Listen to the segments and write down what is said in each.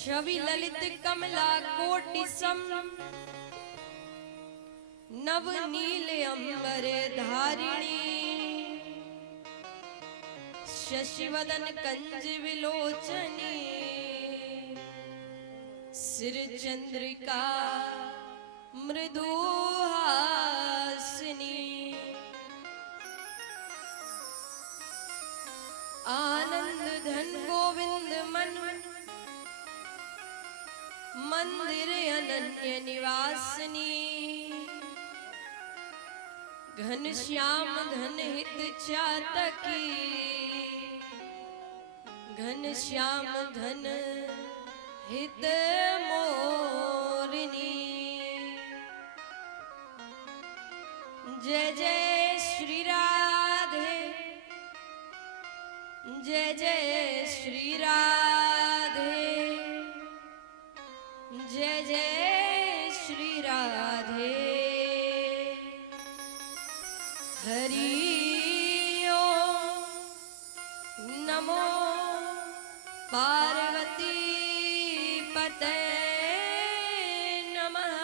छवि ललित कमला कोटि सम नव नील अंबर धारिणी शशिवदन कंज विलोचनी सिर चंद्रिका मृदुहासिनी आनंद धन गोविंद मन मंदिर अनन्य निवासिनी घन श्याम घन हित चातकी घन श्याम घन हित मोरनी। जय जय श्री राधे जय जय श्री राधे जय जय श्री राधे। हरि ओम नमो पार्वती पते नमः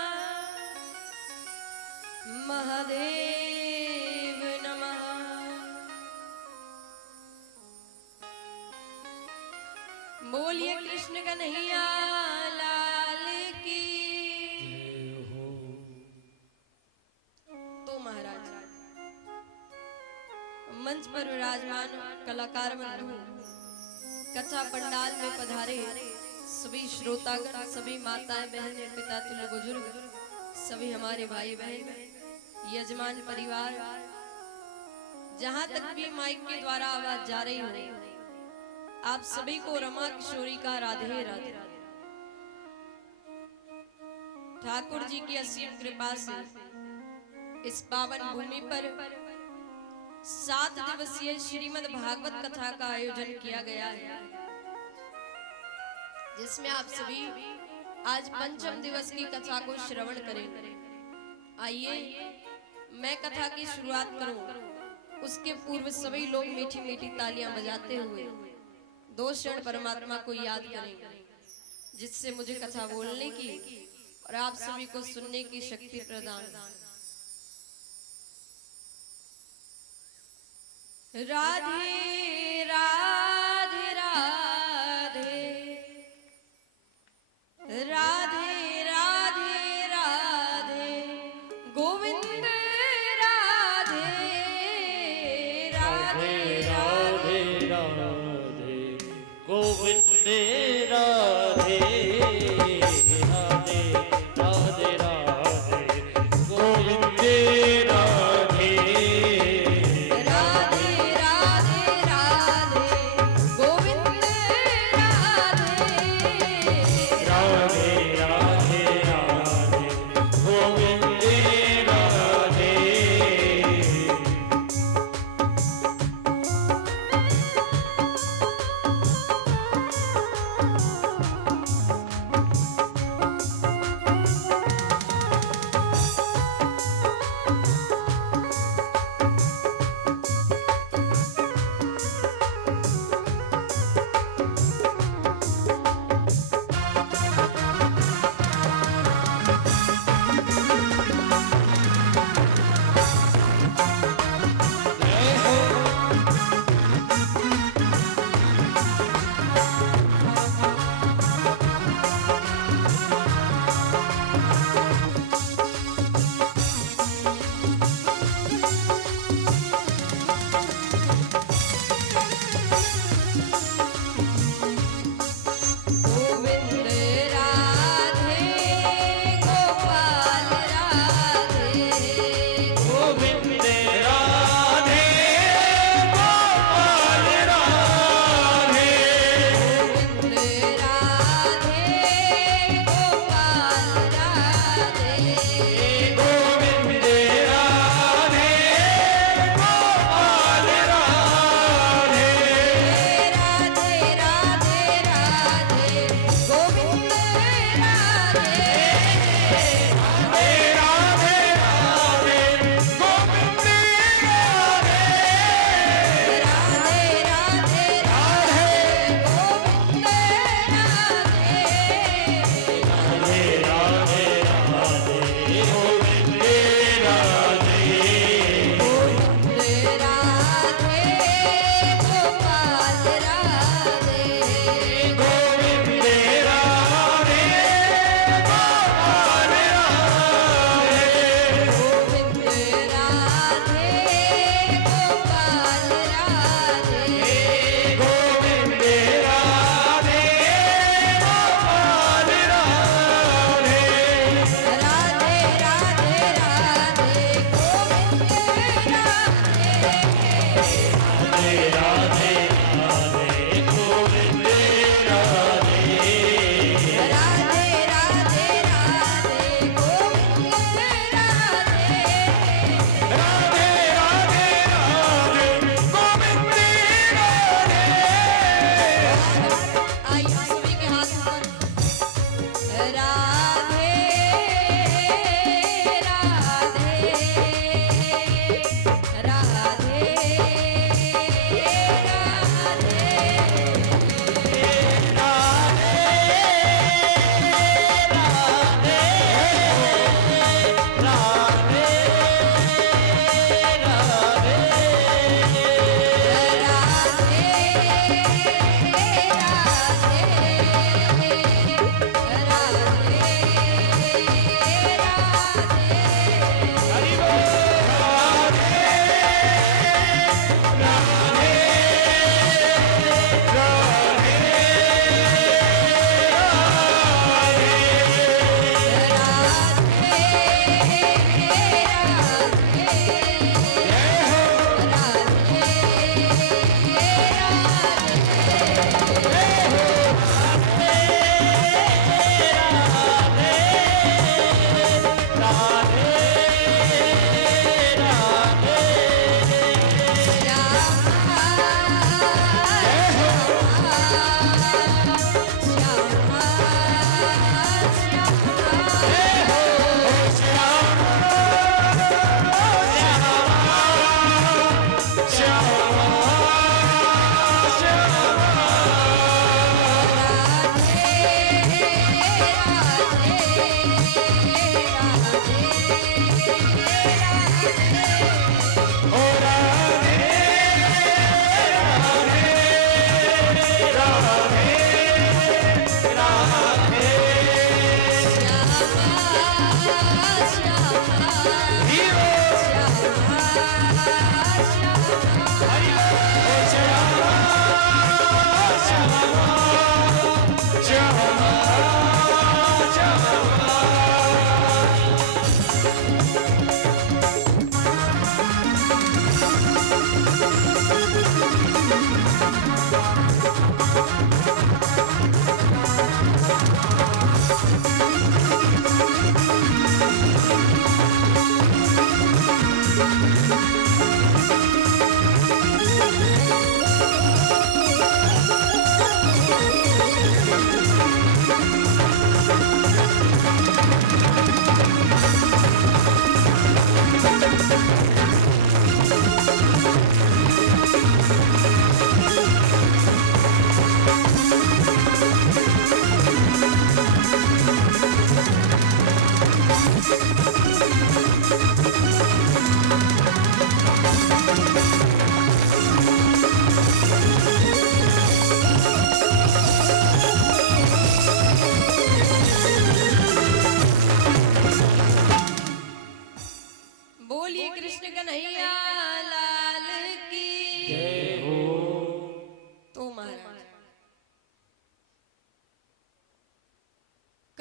महादेव नमः। बोलिए कृष्ण कन्हैया लाल की। तो महाराज मंच पर विराजमान कलाकार बंधु कथा पंडाल में पधारे सभी श्रोतागण सभी माताएं बहनें पिता तुल्य बुजुर्ग सभी हमारे भाई बहन यजमान परिवार जहां तक भी माइक के द्वारा आवाज जा रही हो आप सभी को रमा किशोरी का राधे राधे। ठाकुर जी की असीम कृपा से इस पावन भूमि पर 7 दिवसीय श्रीमद् भागवत कथा का आयोजन किया गया है जिसमें आप सभी आज पंचम दिवस की कथा को श्रवण करेंगे। आइए मैं कथा की शुरुआत करूं उसके पूर्व सभी लोग मीठी मीठी तालियां बजाते हुए 2 क्षण परमात्मा को याद करेंगे जिससे मुझे कथा बोलने की और आप सभी को सुनने की शक्ति प्रदान। राधे राधे राधे राधे राधे राधे गोविंद राधे राधे राधे राधे गोविंद राधे राधे राधे राधे गोविंद राधे राधे राधे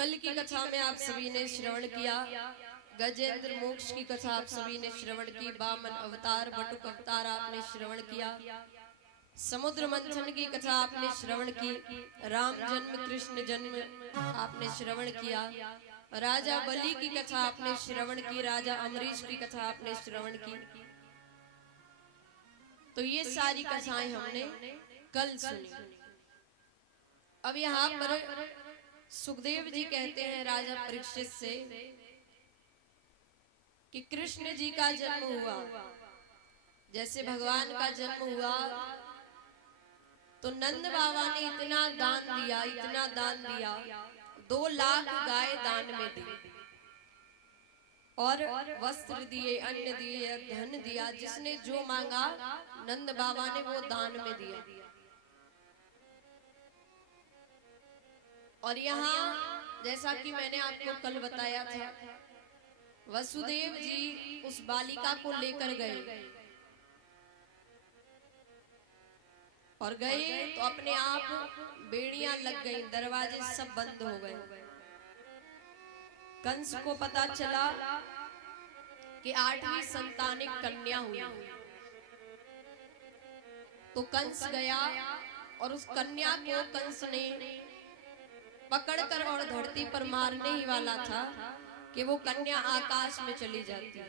कल की कथा में आप सभी ने श्रवण किया, गजेंद्र मोक्ष की कथा आप सभी ने श्रवण की, वामन अवतार बटुक अवतार आपने श्रवण किया, समुद्र मंथन की कथा आपने श्रवण की, राम जन्म कृष्ण जन्म आपने श्रवण किया, राजा बलि की कथा आपने श्रवण की, राजा अमरीश की कथा आपने श्रवण की। तो ये सारी कथाएं हमने कल सुनी। अब यहाँ पर सुखदेव जी कहते हैं राजा परीक्षित से कि कृष्ण जी का जन्म हुआ, जैसे भगवान का जन्म हुआ तो नंद बाबा ने इतना दान दिया, इतना दान दिया, 2 लाख गाय दान में दी और वस्त्र दिए, अन्न दिए, धन दिया, जिसने जो मांगा नंद बाबा ने वो दान में दिया। और यहाँ जैसा कि मैंने आपको कल बताया था, वसुदेव जी उस बालिका को लेकर गए और गए तो अपने आप बेड़ियां लग गई, दरवाजे सब बंद हो गए। कंस को पता चला कि 8वीं संतानिक कन्या हुई, तो कंस गया और उस कन्या को कंस ने पकड़कर और धरती पर मारने ही वाला था कि वो कन्या आकाश में चली जाती है।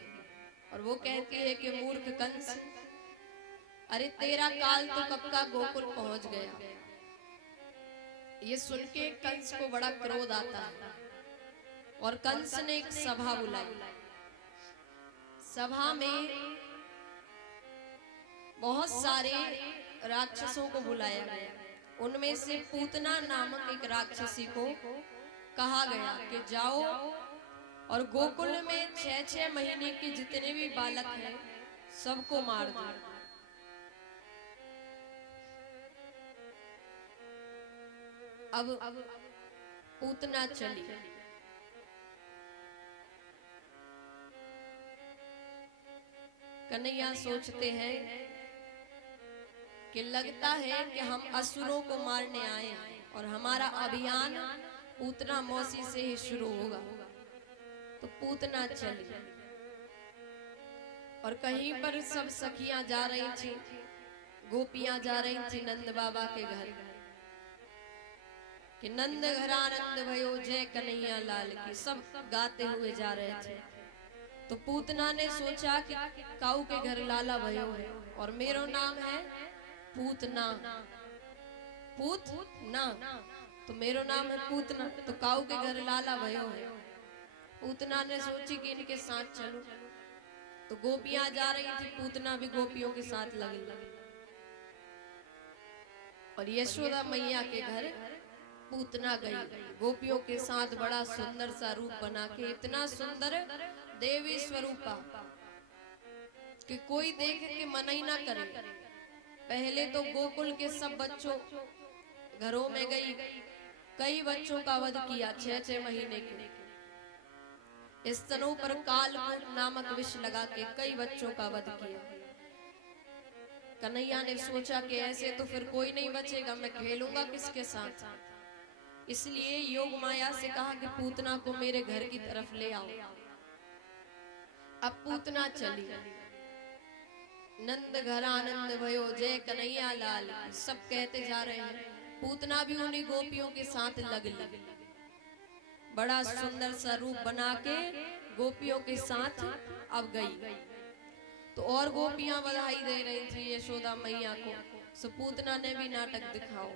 और वो कहती है कि मूर्ख कंस, अरे तेरा काल तो कब का गोकुल पहुंच गया। ये सुन के कंस को बड़ा क्रोध आता है और कंस ने एक सभा बुलाई। सभा में बहुत सारे राक्षसों को बुलाया गया। उनमें से पूतना नामक एक राक्षसी को कहा गया कि जाओ और गोकुल में 6-6 महीने के जितने भी बालक हैं सबको मार दो। अब पूतना चली। कन्हैया सोचते हैं कि लगता है कि हम असुरों को मारने आए हैं और हमारा अभियान पूतना मौसी से ही शुरू होगा। तो पूतना चली और कहीं पर सब सखियां जा रही थी, गोपियां जा रही थी नंद बाबा के घर कि नंद घर आनंद भयो जय कन्हैया लाल की, सब गाते हुए जा रहे थे। तो पूतना ने सोचा कि काऊ के घर लाला भयो है और मेरा नाम है पूतना, पूतना, तो मेरा नाम है पूतना, तो काऊ के घर लाला भयो है। पूतना ने सोची कि इनके साथ चलो। तो गोपियां जा रही थी, पूतना भी गोपियों के साथ लगी। और यशोदा मैया के घर पूतना गई गोपियों के साथ, बड़ा सुंदर सा रूप बना के, इतना सुंदर देवी स्वरूपा कि कोई देख के मना ही ना करे। पहले तो गोकुल के सब बच्चों घरों में गई, कई बच्चों का वध किया 6-6 महीने के। स्तनों पर कालकूट नामक विष लगा के कई बच्चों का वध किया। कन्हैया ने सोचा कि ऐसे तो फिर कोई नहीं बचेगा, मैं खेलूंगा किसके साथ। इसलिए योग माया से कहा कि पूतना को मेरे घर की तरफ ले आओ। अब पूतना चली। नंद घर आनंद भयो जय कन्हैया लाल, सब कहते जा रहे हैं। पूतना भी उन्हीं गोपियों के साथ लग ली, बड़ा सुंदर सा रूप बना के गोपियों के साथ अब गई। तो और गोपियां बधाई दे रही थी यशोदा मैया को। सो पूतना ने भी नाटक दिखाओ।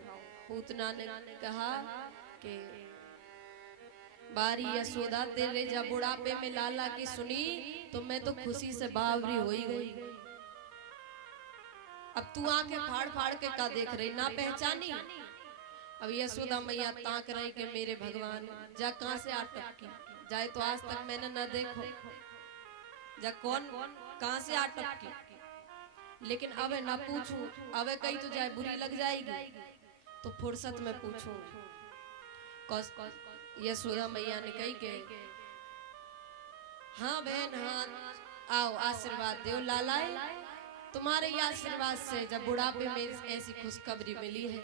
पूतना ने कहा कि बारी यशोदा तेरे जब बुढ़ापे में लाला की सुनी तो मैं तो खुशी से बावरी हो ही गई। अब तू आंखें फाड़ फाड़ के का देख रही, ना पहचानी। अब यशोदा मैया ताक रही कि मेरे भगवान जा कहां से आ टपकी, जाए तो आज तक मैंने न देखो, जा कौन कहां से आ टपकी। लेकिन अब ना पूछूं, अब कहीं तो जाए बुरी लग जाएगी, तो फुर्सत में पूछूं। यशोदा मैया ने कही के हाँ बहन हाँ, आओ आशीर्वाद दो लालाए, तुम्हारे ये आशीर्वाद से जब बुढ़ापे में ऐसी खुशखबरी मिली है,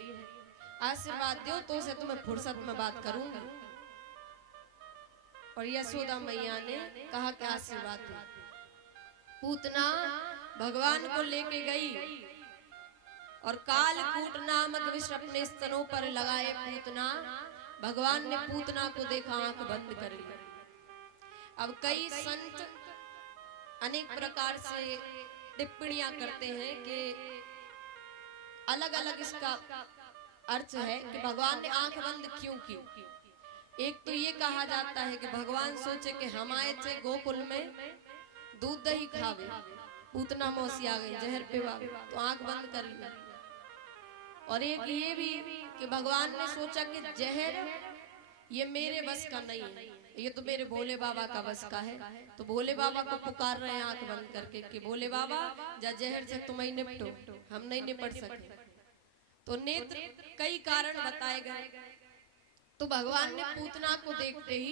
आशीर्वाद दो तो से तुम्हें फुर्सत में बात करूंगी। और यशोदा मैया ने कहा क्या आशीर्वाद दी। पूतना भगवान को लेके गई और कालकूट नामक विष अपने स्तनों पर लगाए पूतना। भगवान ने पूतना को देखा, आंख बंद कर ली। अब कई संत अनेक प्रकार से टिप्पणियां करते हैं कि अलग अलग इसका अर्थ है कि भगवान ने आंख बंद क्यों की। एक तो ये कहा जाता है कि भगवान सोचे कि हम आए थे गोकुल में दूध दही खावे, पूतना मौसी आ गई जहर पिवा तो आंख बंद कर ली। और एक ये भी कि भगवान ने सोचा कि जहर ये मेरे बस का नहीं है, ये तो मेरे भोले बाबा का बस का है। तो भोले बाबा को पुकार रहे हैं आंख बंद करके कि भोले बाबा जा जहर से तुम ही निपटो, हम नहीं निपट सके। तो नेत्र कई कारण बताए गए। तो भगवान ने पूतना को देखते ही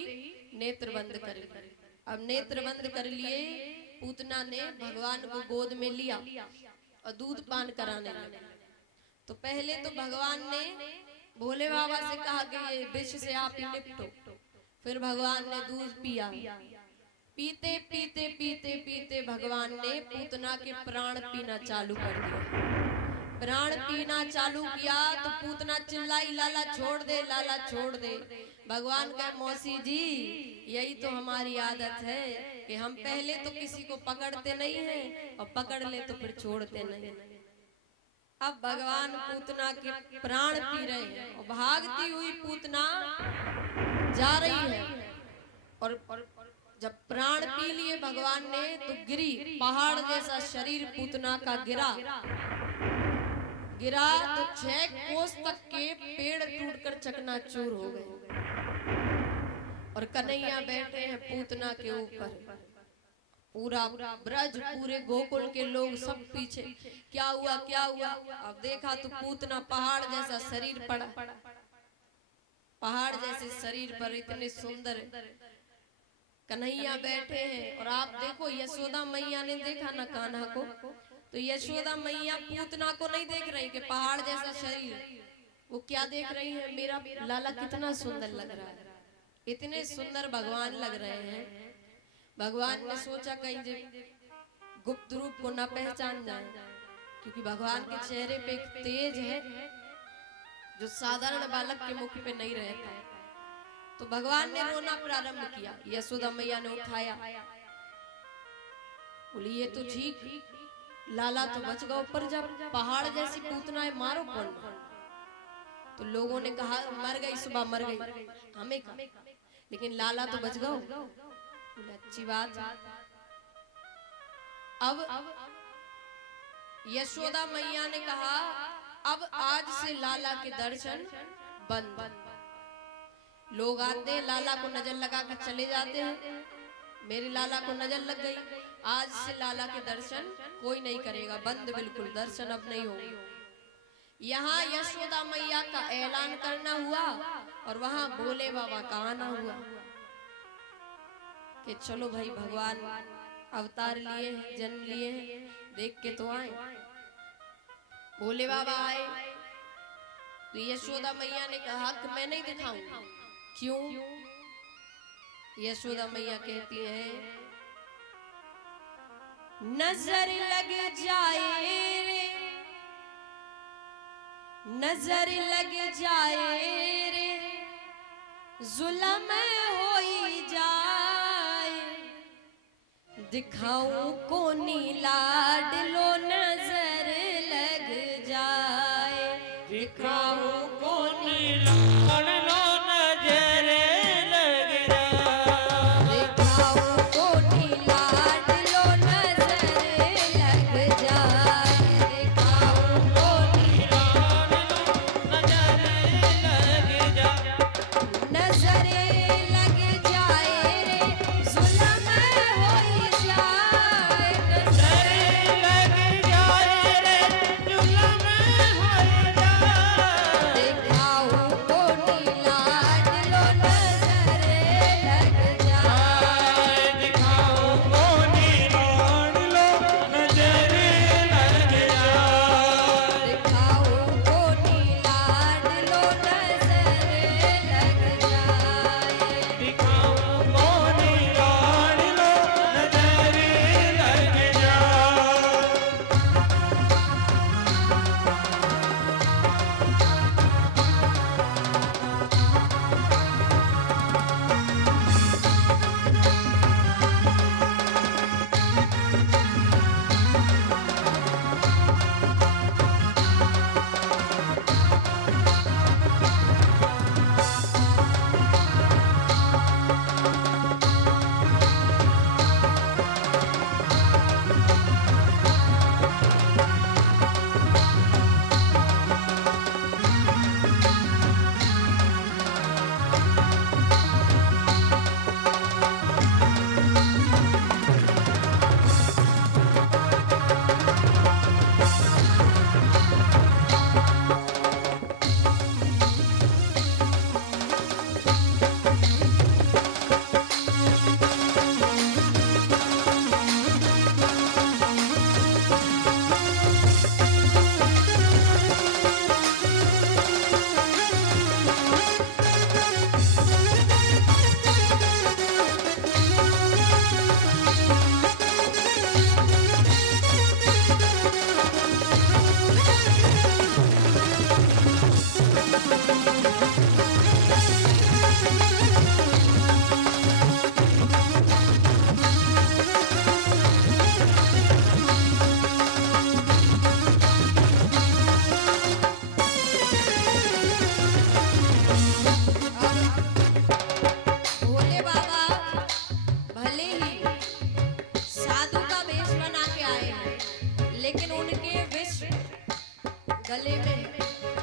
नेत्र बंद कर लिए। अब नेत्र बंद कर लिए, पूतना ने भगवान को गोद में लिया और दूध पान कराने लगा। तो पहले तो भगवान ने भोले बाबा से कहा कि ये विष से आप ही निपटो। फिर भगवान ने दूध पिया। पीते पीते पीते पीते भगवान ने पूतना के प्राण पीना चालू कर दिया। प्राण पीना चालू किया तो पूतना चिल्लाई, लाला छोड़ दे, लाला छोड़ दे। भगवान कहे मौसी जी यही तो हमारी आदत है कि हम पहले तो किसी को पकड़ते नहीं हैं और पकड़ ले तो फिर छोड़ते नहीं। अब भगवान पूतना के प्राण पी रहे हैं और भागती हुई पूतना जा रही है। और जब प्राण पी लिए भगवान ने तो गिरी, पहाड़ जैसा शरीर पूतना का गिरा तो 6 कोस तक के पेड़ टूटकर चकनाचूर हो गए। और कन्हैया बैठे हैं पूतना के ऊपर। पूरा ब्रज, पूरे गोकुल के लोग सब पीछे, क्या हुआ क्या हुआ। अब देखा तो पूतना पहाड़ जैसा शरीर पड़ा, पहाड़ जैसे शरीर पर इतने सुंदर कन्हैया बैठे हैं। और आप देखो यशोदा मैया ने देखा ना कान्हा को, तो यशोदा मैया पूतना को नहीं देख रही कि पहाड़ जैसा शरीर, वो क्या देख रही है, मेरा लाला कितना सुंदर लग रहा है। इतने सुंदर भगवान लग रहे हैं। भगवान ने सोचा कहीं गुप्त रूप को न पहचान जाए, क्योंकि भगवान के चेहरे पे एक तेज है जो साधारण बालक के मुख पे नहीं रहता है। तो भगवान ने रोना प्रारंभ किया। यशोदा मैया ने उठाया, बोली ये तो ठीक, लाला तो बच गया, पर जब पहाड़ जैसी पूतना है मारो कौन। तो लोगों ने कहा मर गई, सुबह मर गई, हमें कहा, लेकिन लाला तो बच गया। अच्छी बात। अब यशोदा मैया ने कहा अब आज से लाला के दर्शन बंद। लोग आते हैं लाला को नजर लगा कर चले जाते हैं। मेरे लाला को नजर लग गई, आज से लाला के दर्शन कोई नहीं करेगा, बंद, बिल्कुल दर्शन अब नहीं होंगे। यहाँ यशोदा मैया का ऐलान करना हुआ और वहां भोले बाबा का आना हुआ कि चलो भाई भगवान अवतार लिए हैं, जन्म लिए हैं, देख के तो आए। भोले बाबा आए तो यशोदा मैया ने कहा कि मैं नहीं दिखाऊंगी। क्यों? यशोदा मैया कहती है नजर लग जाए रे, नजर लग जाए रे, जुल्म होई जाए, दिखाऊं को नीलाडलो नजर लग जाए, दिखाऊं को नीलाडलो नजर लग जाए, दिखाऊं को नीलाडलो नजर लग जाए, दिखाऊं को नजर लग जाए, नजर लग जाए रे, जुल्म होई जाए, नजर लग जाए रे, जुल्म हो जाए, दिखाऊं को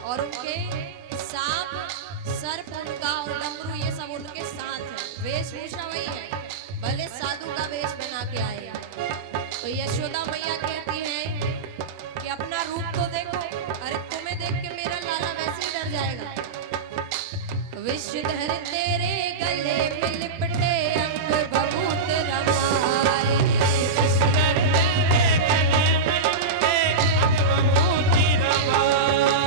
और उनके सांप सर्प उनका और डमरू ये सब उनके साथ है। वेशभूषा वही है, भले साधु का वेश बना के आए हैं। तो यशोदा मैया कहती है कि अपना रूप तो देखो, अरे तुम्हें देख के मेरा लाला वैसे ही डर जाएगा। विषधर तेरे गले में लिपटे अंग बबूत रमाए, विषधर तेरे गले में लिपटे अंग बबूती रमाए,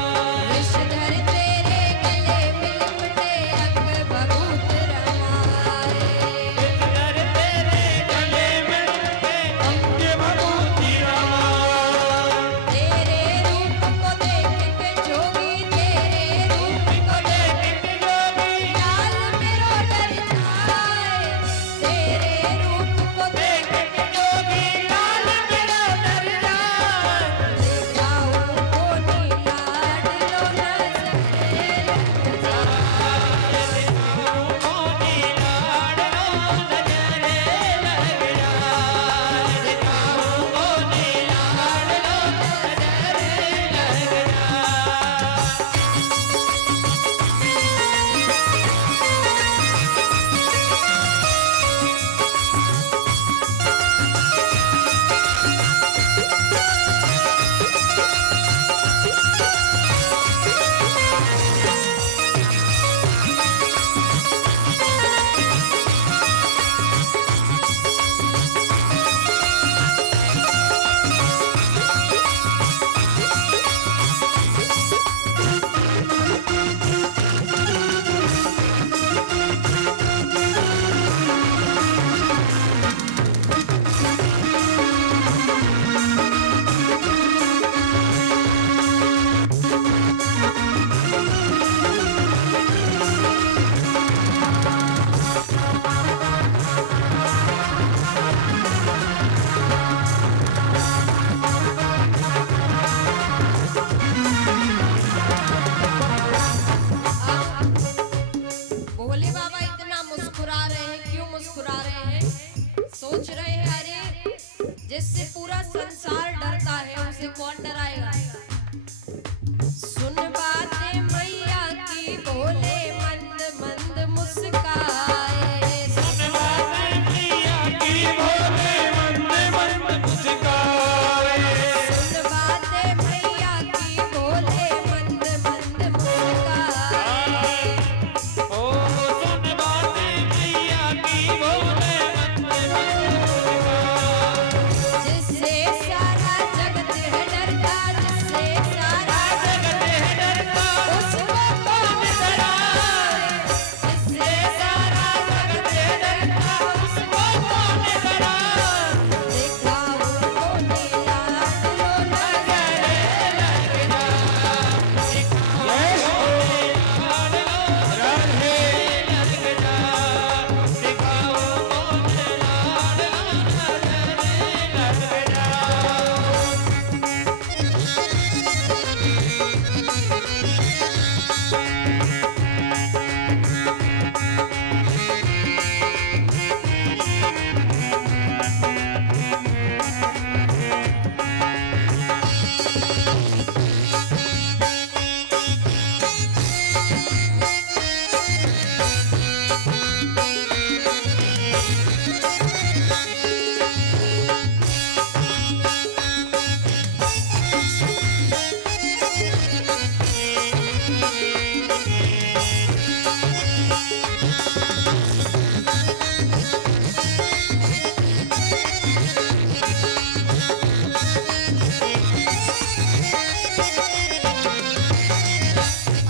विषधर तेरे गले में लिपटे अंग बबूत रमाए। विषधर तेरे गले में लिपटे अंग बबूती रमाए, तेरे रूप को देख के जोगी, तेरे रूप को देख के जोगी, लाल मेरो डर जाए। तेरे रूप को देख के जोगी, लाल मेरो डर जाए। देखा उनको नीला दिलो नजरे लग जाए। मोनी लाडलो नजरे लग जाए, दिखाओ मोनी लाडलो नजरे लग जाए। भोले बाबा इतना मुस्कुरा रहे हैं, क्यों मुस्कुरा रहे हैं? सोच रहे हैं अरे जिससे पूरा संसार डरता है उसे कौन डराएगा। सुन बातें मैया की बोले मंद मंद मुस्काए, सुन बातें मैया की बोले मंद मंद मुस्काए, सुन बातें मैया की बोले मंद मंद मुस्काए। ओ सुन बातें मैया की बोले मंद मंद मुस्काए, जिससे सारा जगत है डरता, जिससे सारा जगत है डरता उसको कौन डराए। जिससे सारा जगत है डरता उसको कौन डराए। देखा उनको नीला दिलो नजरे लग जाए।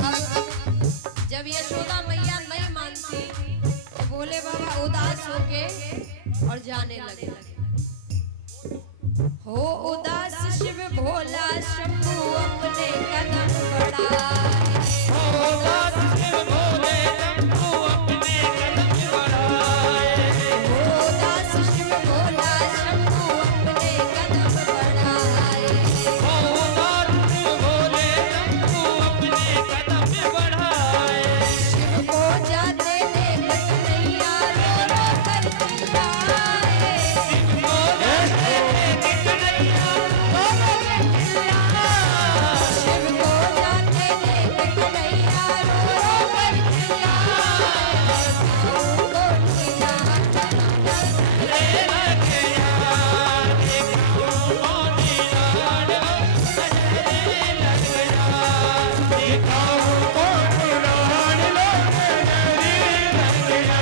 अब जब यशोदा मैया नहीं मानती तो भोले बाबा उदास होके और जाने लगे। हो उदास शिव भोला शंभू अपने कदम बढ़ाए, हो उदास शिव भोले शंभू अपने कदम बढ़ाए, हो उदास शिव भोला शंभू अपने कदम बढ़ाए। शिव को जाते देख कन्हैया रो रो कर चिल्लाए, शिव को जाते देख कन्हैया रो रो कर चिल्लाए, शिव को जाते देख दिखाऊं कौन रान लो मेरी रंगिया।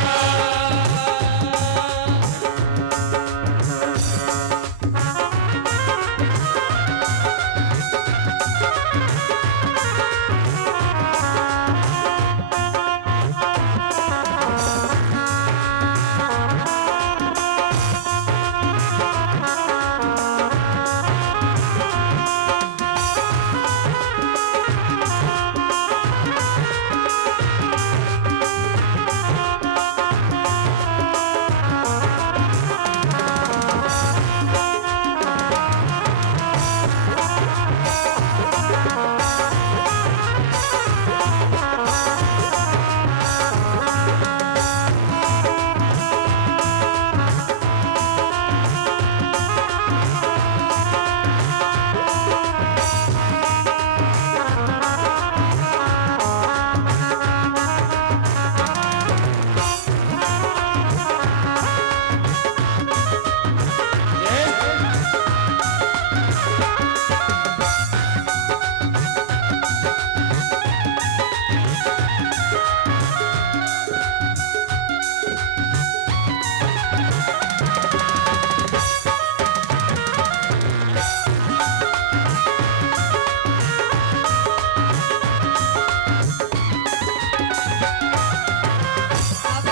अब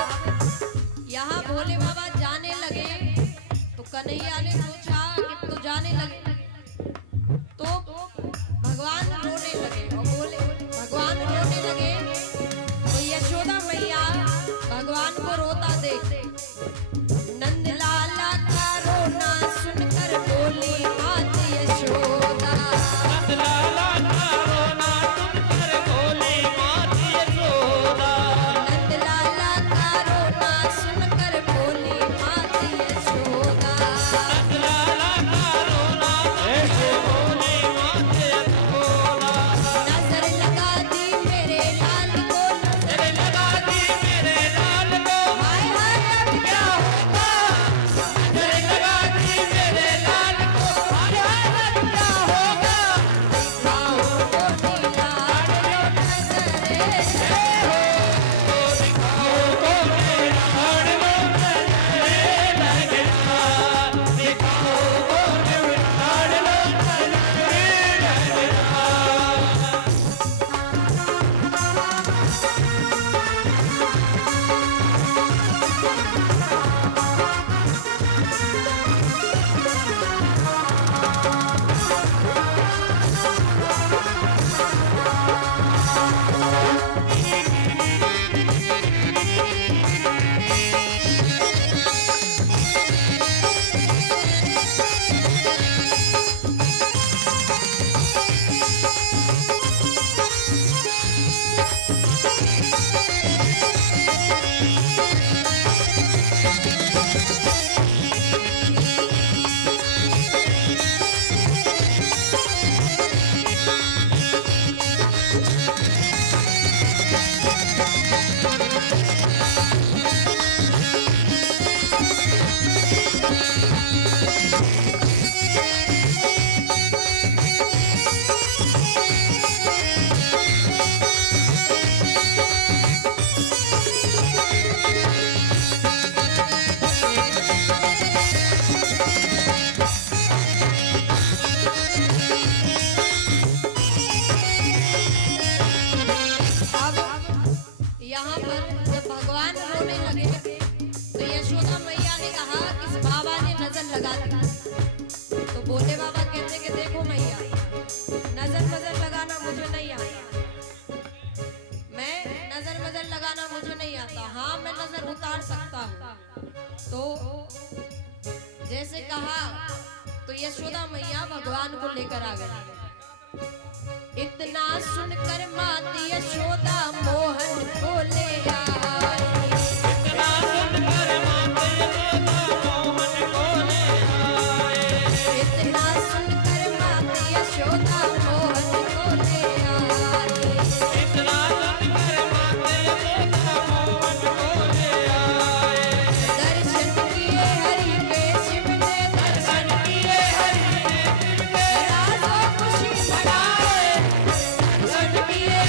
यहाँ भोले बाबा जाने लगे तो कन्हैया ने सोचा कि तो जाने लगे तो भगवान रोने लगे और बोले भगवान रोने लगे तो यशोदा मैया भगवान को रोता देख नंद लाला का रोना सुनकर बोली मात यशोदा। नंद लाला का रोना सुनकर बोली मात यशोदा। नंद लाला का रोना सुनकर बोली मात यशोदा। नंद लाला का रोना सुनकर बोली मात यशोदा। नजर लगा दी मेरे लाल को नजर लगा दी मेरे लाल को। हाय हाय अब क्या होगा। नजर लगा दी मेरे लाल को। हाय हाय अब क्या होगा। दिखाओ को नीला नजरे से दिखाओ को मेरा हाड़ लो नजरे लगना। दिखाओ को मेरा हाड़ लो नजरे लगना। अब यहाँ पर जब भगवान रोने लगे तो यशोदा मैया ने कहा कि इस बाबा ने नजर लगा दी। तो भोले बाबा कहते कि देखो मैया नजर लगाना मुझे नहीं आता। मैं नजर लगाना मुझे नहीं आता। हाँ मैं नजर उतार सकता हूँ। तो जैसे कहा तो यशोदा मैया भगवान को लेकर आ गई। इतना सुनकर मात यशोदा मोहन को ले आई। इतना सुनकर मात यशोदा मोहन को ले आए। इतना सुनकर मात यशोदा मोहन को ले आई। इतना सुनकर मात यशोदा मोहन को ले आए। दर्शन किए हरि के शिव ने दर्शन किए हरि ने शिव के। राजो खुशी मनाए। दर्शन किए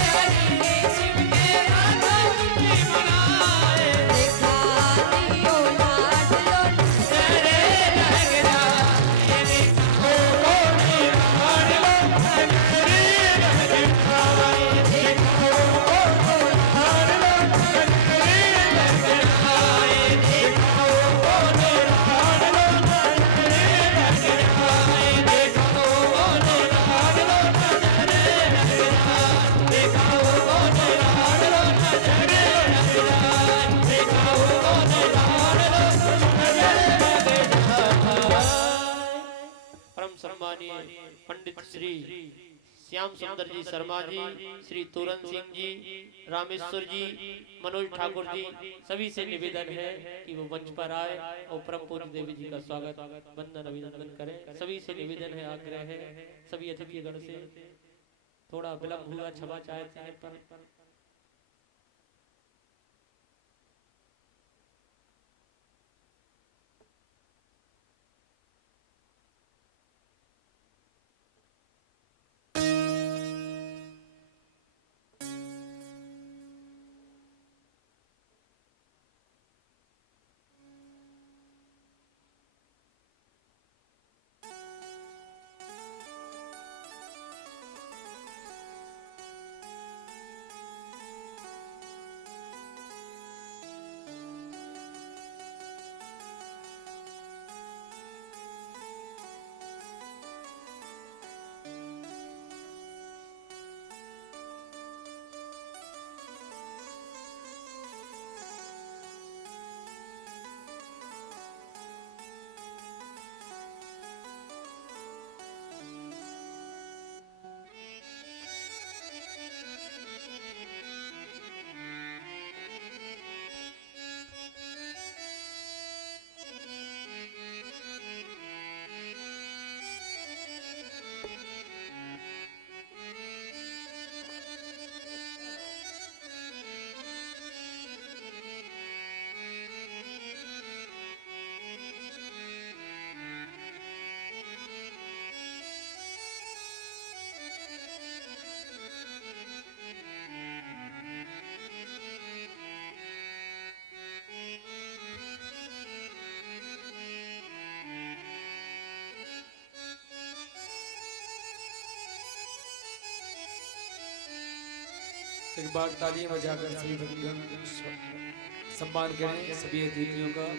पंडित श्री श्याम सुंदर जी शर्मा जी, श्री तोरन सिंह जी, रामेश्वर जी, मनोज ठाकुर जी, सभी से निवेदन है कि वो मंच पर आए और परम पूज्य देवी जी का स्वागत वंदन अभिनंदन करें। सभी से निवेदन है, आग्रह है, सभी अतिथिगण से थोड़ा विलंब हुआ, क्षमा चाहते हैं पर एक बार तालियां बजाकर सभी भक्तगण सम्मान करें सभी अतिथियों का।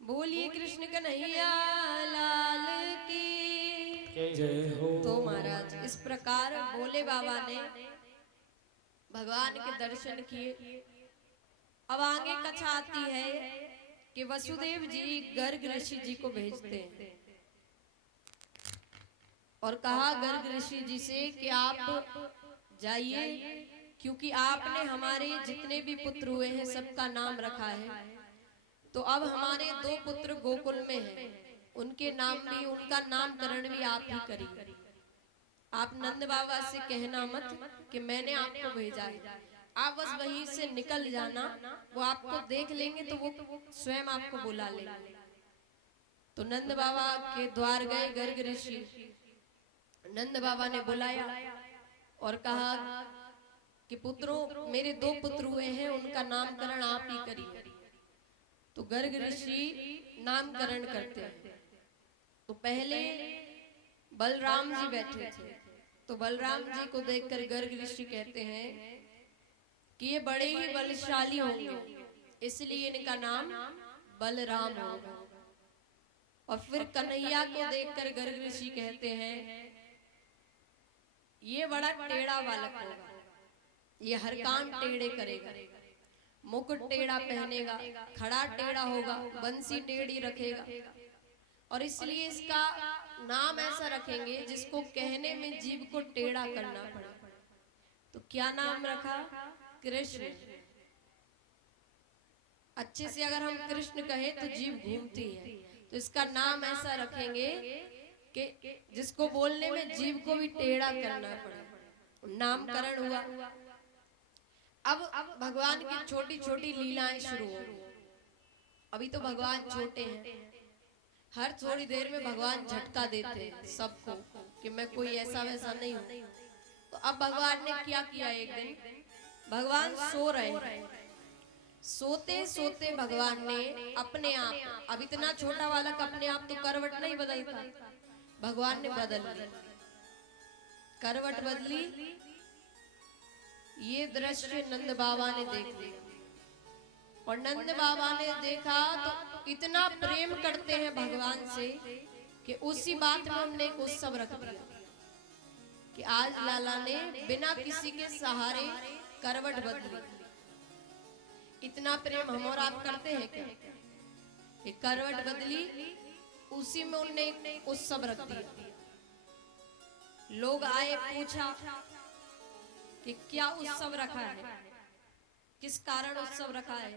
बोलिए कृष्ण कन्हैया लाल की जय हो। तो महाराज इस प्रकार भोले बाबा ने भगवान के दर्शन किए। अब आगे कथा आती है कि वसुदेव जी गर्ग ऋषि जी को भेजते हैं और कहा गर्ग ऋषि जी से कि आप जाइए, क्योंकि आपने हमारे जितने भी पुत्र हुए हैं सबका नाम रखा है। तो अब हमारे 2 पुत्र गोकुल में हैं, उनके नाम भी, उनका नामकरण भी आप ही करिए। आप नंद बाबा से कहना मत कि मैंने आपको भेजा है, आप बस वहीं से निकल जाना, वो आपको देख लेंगे तो वो स्वयं आपको बुला लेंगे। तो नंद बाबा के द्वार गए गर्ग ऋषि। नंद बाबा ने बुलाया और कहा कि पुत्रों, मेरे 2 पुत्र हुए हैं, उनका नामकरण आप ही करिए। तो गर्ग ऋषि नामकरण करते हैं। तो पहले बलराम जी बैठे थे, तो बलराम जी को देखकर गर्ग ऋषि कहते हैं कि ये बड़े ही बलशाली होंगे, इसलिए इनका नाम बलराम होगा। और फिर कन्हैया को देखकर गर्ग ऋषि कहते हैं ये बड़ा टेढ़ा बालक होगा, ये हर काम टेढ़े करेगा, मुकुट टेढ़ा पहनेगा, खड़ा टेढ़ा होगा, बंसी टेढ़ी रखेगा। और इसलिए इसका नाम ऐसा रखेंगे जिसको कहने में जीभ को टेढ़ा करना पड़े। तो क्या नाम रखा? कृष्ण। अच्छे से अगर हम कृष्ण कहें तो जीभ घूमती है, तो इसका नाम ऐसा रखेंगे कि जिसको बोलने में जीभ को भी टेढ़ा करना पड़े। नामकरण हुआ। अब भगवान की छोटी छोटी लीलाएं शुरू हो। अभी तो भगवान छोटे हैं, हर थोड़ी देर में भगवान झटका देते हैं सबको कि मैं कोई ऐसा वैसा नहीं हूं। तो अब भगवान ने क्या किया, एक दिन भगवान सो रहे हैं, सोते सोते भगवान ने अपने आप, अब इतना छोटा बालक अपने आप तो करवट नहीं बदलता, भगवान ने बदल ली, करवट बदली। ये दृश्य नंद बाबा ने देख लिया और नंद बाबा ने देखा तो इतना प्रेम करते हैं भगवान से कि उसी बात में हमने एक उत्सव रख दिया कि आज लाला ने बिना किसी के सहारे करवट बदली। इतना प्रेम हम और आप करते हैं क्या? ये करवट बदली, उसी में उनने एक उत्सव रख दिया। लोग आए, पूछा कि क्या उत्सव रखा है, किस कारण उत्सव रखा है?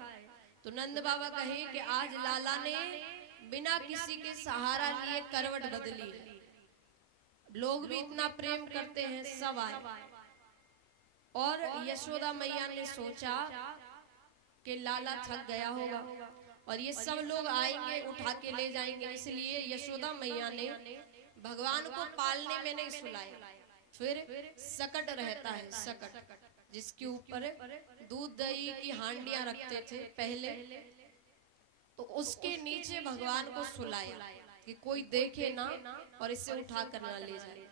तो नंद बाबा कहे कि आज लाला ने बिना किसी के सहारा लिए करवट बदली है। लोग भी इतना प्रेम करते हैं, सब आए। और यशोदा मैया ने सोचा कि लाला थक गया होगा और ये सब लोग आएंगे उठा के ले जाएंगे, इसलिए यशोदा मैया ने भगवान को पालने में नहीं सुलाया। फिर सकट रहता है, सकट जिसके ऊपर दूध दही की हांडियां रखते थे पहले, तो उसके नीचे भगवान को सुलाया कि कोई देखे ना और इसे उठा कर ना ले जाए।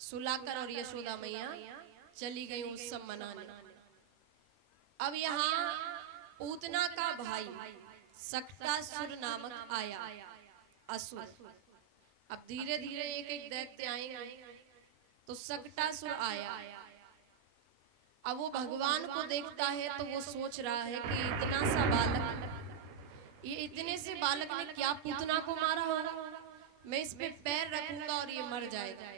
सुलाकर और यशोदा मैया चली गई उत्सव मनाने। अब यहाँ पूतना का भाई सक्टासुर नामक आया, असुर। अब धीरे धीरे एक एक दैत्य आएंगे, तो सक्टासुर आया। अब वो भगवान को देखता है तो वो सोच रहा है कि इतना सा बालक, ये इतने से बालक ने क्या पूतना को मारा होगा, मैं इस पे पैर रखूंगा और ये मर जाएगा।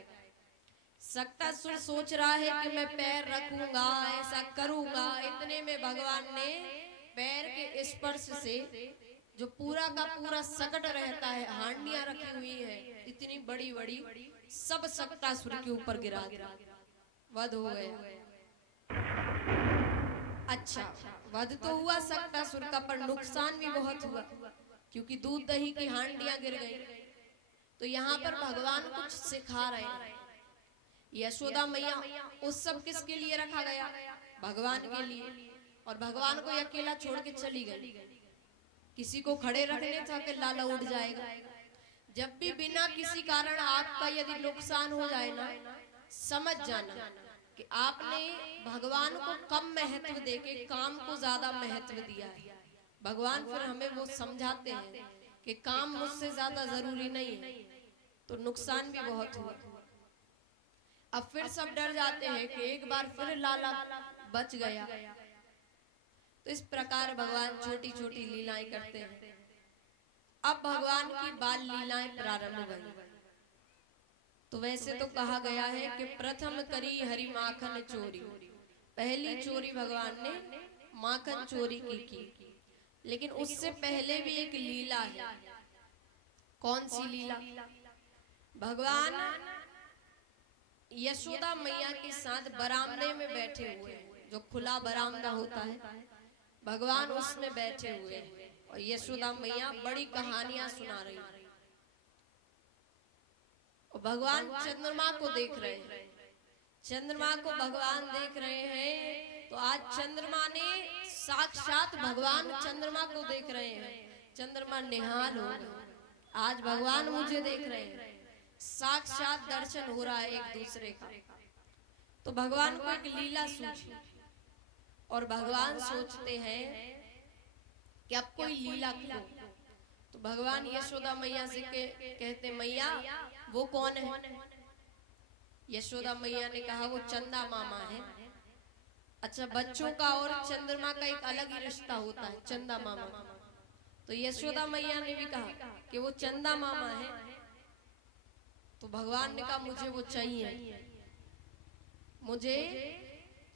सक्टासुर सोच रहा है कि मैं पैर रखूंगा, ऐसा करूंगा। इतने में भगवान ने पैर के स्पर्श से जो पूरा का पूरा सकट रहता है, हांडियां रखी हुई है इतनी बड़ी बड़ी, सब सक्टासुर के ऊपर गिरा दिया, वध हो गया। अच्छा, वध तो हुआ सक्टासुर का, पर नुकसान भी बहुत हुआ क्योंकि दूध दही की हांडियां गिर गई। तो यहाँ पर भगवान कुछ सिखा रहे हैं। यशोदा मैया उत्सव किसके लिए रखा गया? भगवान के लिए। और भगवान को अकेला छोड़ के चली गई। किसी को खड़े रखने था कि लाला उठ जाएगा। जब भी बिना किसी कारण आपका यदि नुकसान हो जाए ना, समझ जाना कि आपने भगवान को कम महत्व देके काम को ज्यादा महत्व दिया है। भगवान फिर हमें वो समझाते हैं कि काम मुझसे ज्यादा जरूरी नहीं है। तो नुकसान भी बहुत हुआ। अब फिर सब डर जाते हैं कि एक बार फिर लाला बच गया। तो इस प्रकार भगवान छोटी छोटी लीलाएं करते हैं। अब भगवान की बाल लीलाएं प्रारंभ हुई। तो वैसे तो कहा गया है कि प्रथम करी हरि माखन चोरी, पहली चोरी भगवान ने माखन चोरी की। लेकिन उससे पहले भी एक लीला है। कौन सी लीला? भगवान यशोदा मैया के साथ बरामदे में बैठे हुए हैं, जो खुला बरामदा होता है, भगवान उसमें बैठे हुए हैं और यशोदा मैया बड़ी कहानियां सुना रही हैं। और भगवान चंद्रमा को देख रहे हैं। चंद्रमा को भगवान देख रहे हैं। तो आज चंद्रमा ने साक्षात भगवान चंद्रमा को देख रहे हैं। चंद्रमा निहाल हो गया, आज भगवान मुझे देख रहे हैं। साक्षात दर्शन हो रहा है एक दूसरे का। तो भगवान को एक लीला सूझी और भगवान सोचते हैं कि अब कोई लीला करो। तो भगवान यशोदा मैया से कहते, मैया वो कौन है? यशोदा मैया ने कहा वो चंदा मामा है। अच्छा, बच्चों का और चंद्रमा का एक अलग ही रिश्ता होता है, चंदा मामा। तो यशोदा मैया ने भी कहा कि वो चंदा मामा है, तो भगवान ने कहा मुझे वो चाहिए, मुझे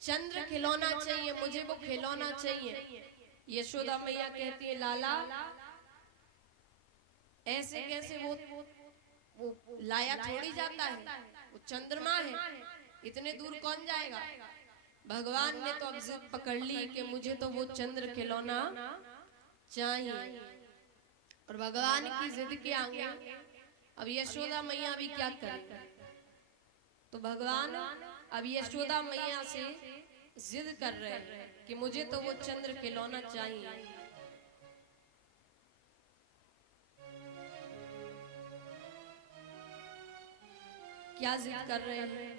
चंद्र खिलौना चाहिए, मुझे वो खिलौना चाहिए। यशोदा मैया कहती है लाला ऐसे कैसे, वो लाया थोड़ी जाता है, वो चंद्रमा है, इतने दूर कौन जाएगा। भगवान ने तो अब जिद पकड़ ली कि मुझे तो वो चंद्र खिलौना चाहिए। और भगवान की जिद के आगे अब यशोदा मैया भी क्या करे। तो भगवान अब यशोदा मैया से जिद कर रहे हैं कि मुझे तो वो चंद्र खिलौना चाहिए। क्या जिद कर रहे हैं।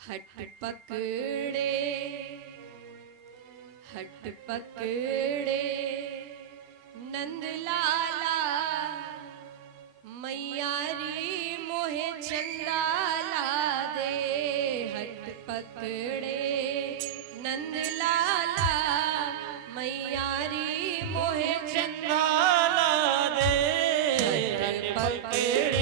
हट पकड़े नंद लाला मैया री मोहे चंदा ला दे। हट पकड़े नंद लाला मैया री मोहे चंदा ला दे। हट पकड़े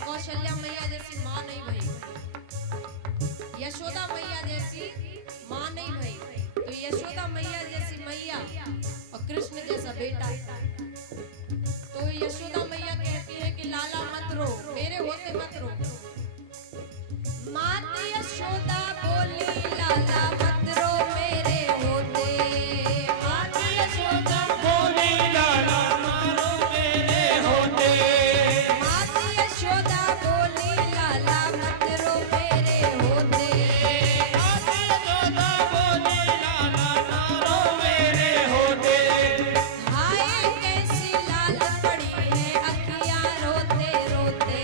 कौशल्या मैया जैसी माँ नहीं भई, यशोदा मैया जैसी माँ नहीं भई, तो यशोदा मैया जैसी मैया और कृष्ण जैसा बेटा। तो यशोदा मैया कहती है कि लाला मत रो, मेरे होते मत रो। मात यशोदा बोली लाला मत रो मेरे होते। मात यशोदा बोली लाला मत रो मेरे होते। मात यशोदा बोली लाला मत रो मेरे होते। मात यशोदा बोली लाला मत रो मेरे होते। हाय कैसी लाल पड़ी है अखियां रोते रोते।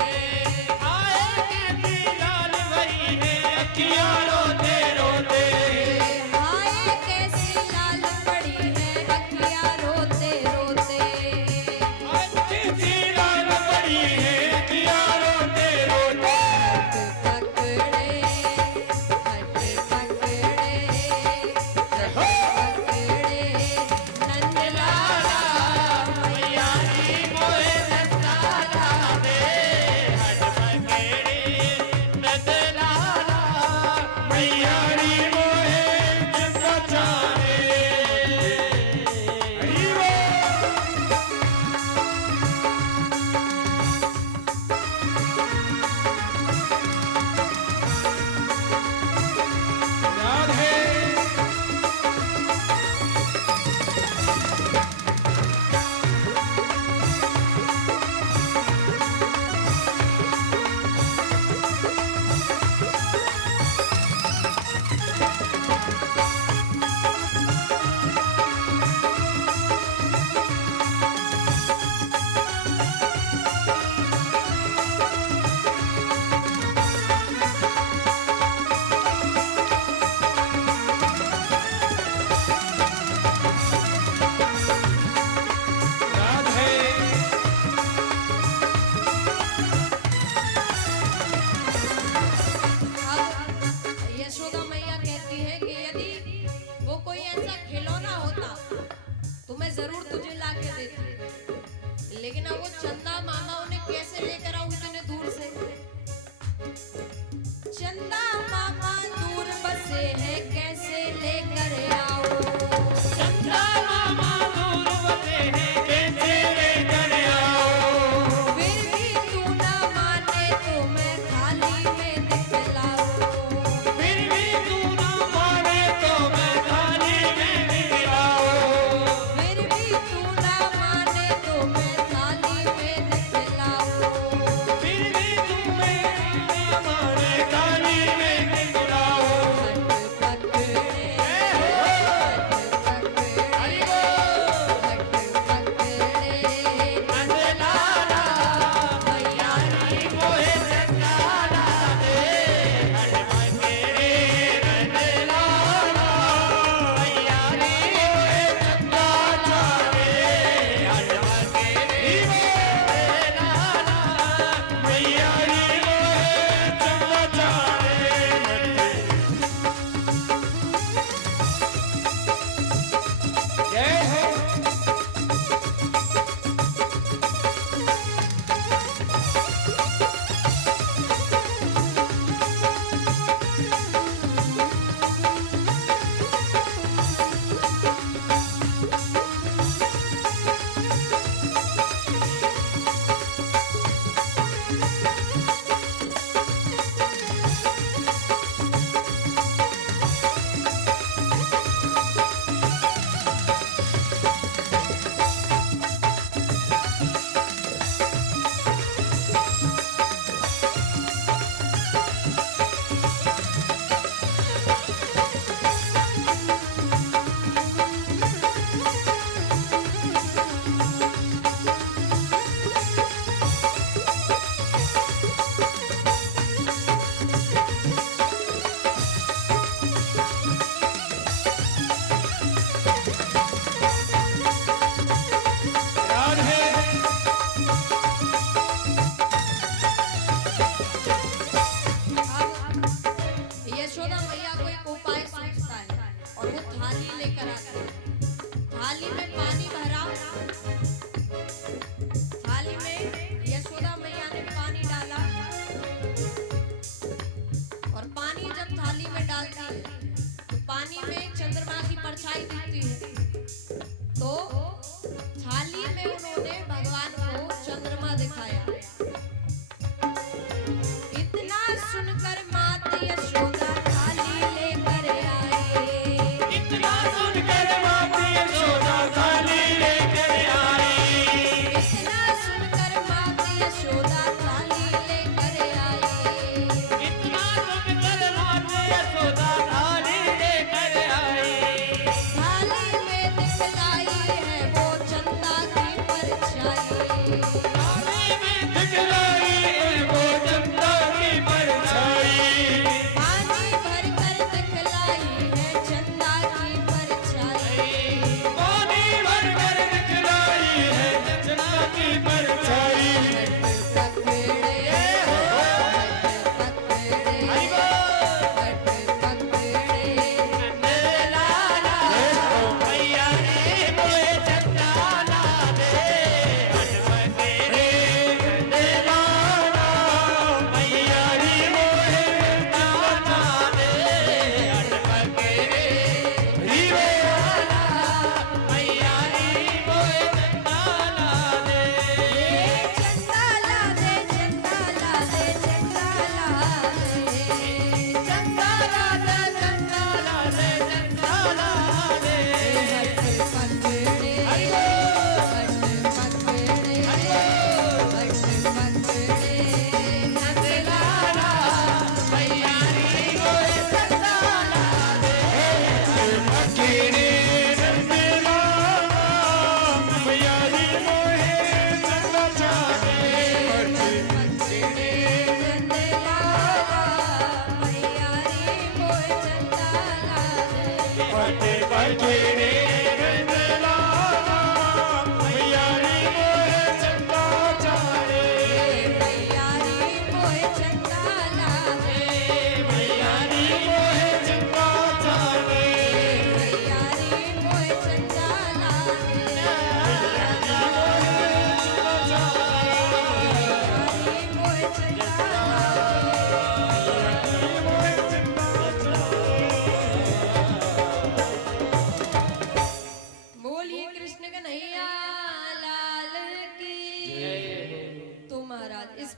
जरूर तुझे लाके देती, लेकिन अब वो चंदा मामा उन्हें कैसे लेकर आऊं इतने दूर से। चंदा मामा दूर बसे हैं, कैसे लेकर आऊं। चंदा मामा दूर बसे हैं, कैसे लेकर आओ। फिर भी तू ना माने तो मैं थाली में दिखलाऊं। फिर भी तू ना माने तो मैं थाली में दिखलाऊं। फिर भी तू ना माने तो मैं थाली में दिखलाऊं।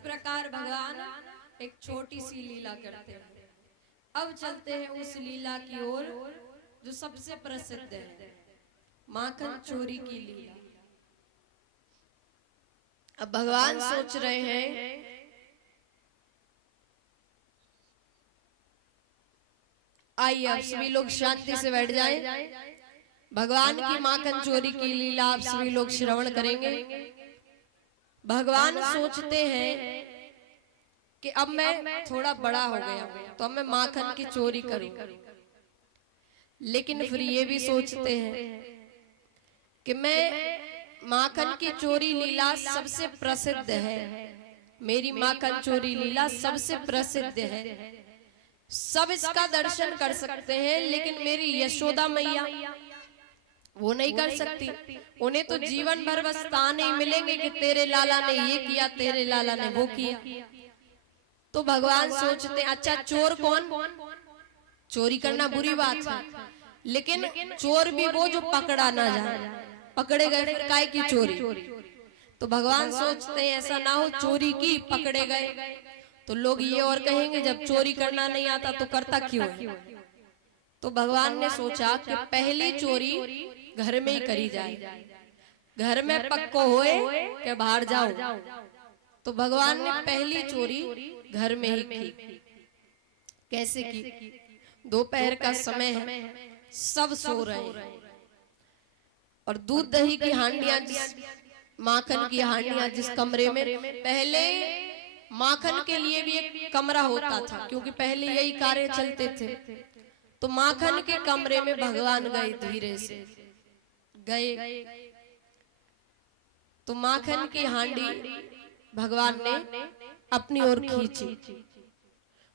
प्रकार भगवान एक छोटी सी लीला करते हैं। अब चलते हैं उस लीला की ओर जो सबसे प्रसिद्ध है, माखन चोरी की लीला। अब भगवान सोच रहे हैं आइए आप सभी लोग शांति से बैठ जाएं। भगवान की माखन चोरी की लीला आप सभी लोग श्रवण करेंगे। भगवान सोचते हैं कि अब मैं थोड़ा बड़ा हो गया तो अब मैं माखन की चोरी करूं, लेकिन फिर ये भी सोचते हैं कि मैं माखन की चोरी लीला सबसे प्रसिद्ध है, मेरी माखन चोरी लीला सबसे प्रसिद्ध है, सब इसका दर्शन कर सकते हैं, लेकिन मेरी यशोदा मैया वो नहीं कर सकती। उन्हें तो जीवन भर बस ताने ही मिलेंगे कि तेरे लाला ने ये किया, तेरे लाला ने वो किया। तो भगवान सोचते हैं अच्छा चोर कौन? चोरी करना बुरी बात है, लेकिन चोर भी वो जो पकड़ा ना जाए, पकड़े गए फिर काय की चोरी। तो भगवान सोचते हैं ऐसा ना हो चोरी की पकड़े गए तो लोग ये और कहेंगे जब चोरी करना नहीं आता तो करता क्यों है। तो भगवान ने सोचा कि पहली चोरी घर में ही करी जाए, घर में पक्को होए कि बाहर जाओ। तो भगवान ने पहली चोरी घर में ही की। कैसे की? दोपहर का समय है, सब सो रहे हैं और दूध दही की हांडियां, माखन की हांडियां जिस कमरे में, पहले माखन के लिए भी एक कमरा होता था क्योंकि पहले यही कार्य चलते थे। तो माखन के कमरे में भगवान गए, धीरे से गए तो माखन की हांडी भगवान ने अपनी ओर खींची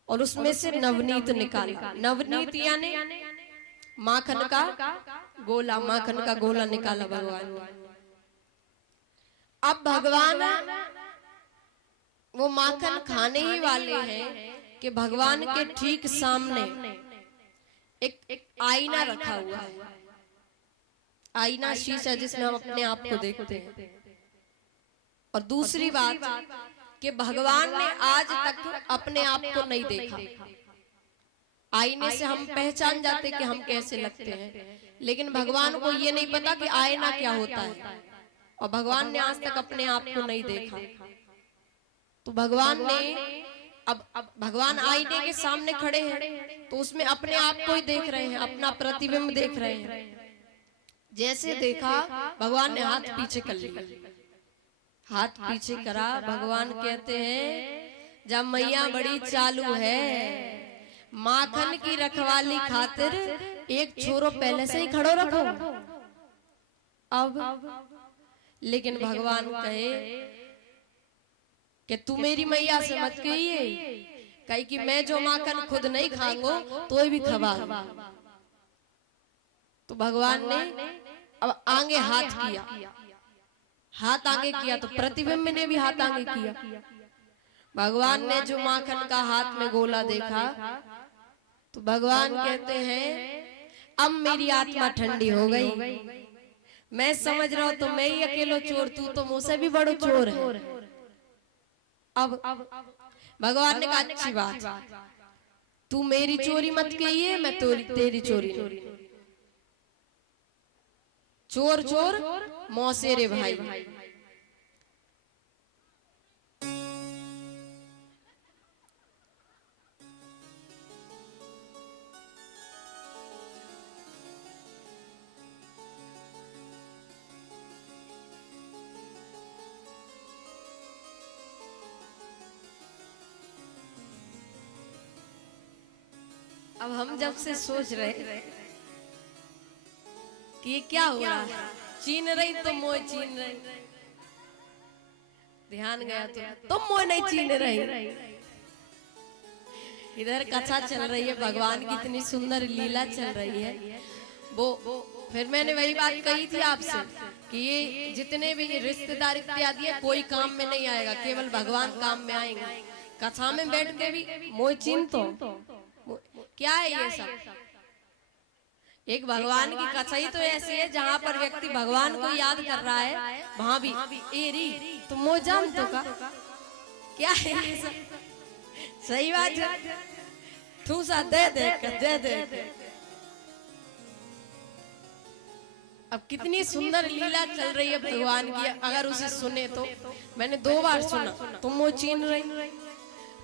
और उसमें से नवनीत निकाला। नवनीत यानी माखन का गोला, माखन का गोला निकाला भगवान। अब भगवान वो माखन खाने ही वाले हैं कि भगवान के ठीक सामने एक आईना रखा हुआ है। आईना शीशा जिसमें हम अपने आप को देखते हैं। और दूसरी बात कि भगवान ने आज तक अपने आप को नहीं देखा। आईने से हम पहचान जाते कि हम कैसे लगते हैं, लेकिन भगवान को ये नहीं पता कि आईना क्या होता है, और भगवान ने आज तक अपने आप को नहीं देखा। तो भगवान ने अब भगवान आईने के सामने खड़े हैं तो उसमें अपने आप को ही देख रहे हैं, अपना प्रतिबिंब देख रहे हैं। जैसे देखा भगवान ने हाथ पीछे कर लिया, हाथ पीछे करा। भगवान कहते हैं जब मैया बड़ी चालू है, माखन की रखवाली खातिर एक छोरो पहले से ही खड़ो रखो। अब लेकिन भगवान कहे कि तू मेरी मैया से मत कहिए, कही कि मैं जो माखन खुद नहीं खाऊंगा तो भी खवा। तो भगवान ने अब आगे हाथ किया, हाथ आगे किया तो प्रतिबिंब ने भी हाथ आगे किया। भगवान ने जो माखन का हाथ में गोला देखा तो भगवान कहते हैं अब मेरी आत्मा ठंडी हो गई। मैं समझ रहा हूं तो मैं ही अकेलो चोर, तू तो मुझसे भी बड़ो चोर है। अब भगवान ने कहा अच्छी बात, तू मेरी चोरी मत कहिए, मैं तेरी चोरी नहीं। चोर चोर मौसेरे भाई। अब हम जब से सोच रहे कि ये क्या हो रहा है, चीन रही तो मोह चीन रही, ध्यान गया तो तुम मोह नहीं चीन रही। इधर कथा चल रही है, भगवान की इतनी सुंदर लीला चल रही है। वो फिर मैंने वही बात कही थी आपसे कि ये जितने भी रिश्तेदार इत्यादि है कोई काम में नहीं आएगा, केवल भगवान काम में आएंगे। कथा में बैठ के भी मोह चीन तो क्या है ये सब? एक भगवान की कथा ही तो ऐसी है जहाँ पर व्यक्ति भगवान को याद कर रहा है, वहां भी एरी तुम मोह जान तो का क्या है ये सब? सही बात है, ठूसा दे दे दे दे। अब कितनी सुंदर लीला चल रही है भगवान की, अगर उसे सुने तो। मैंने 2 बार सुना, तुम वो चीन रही,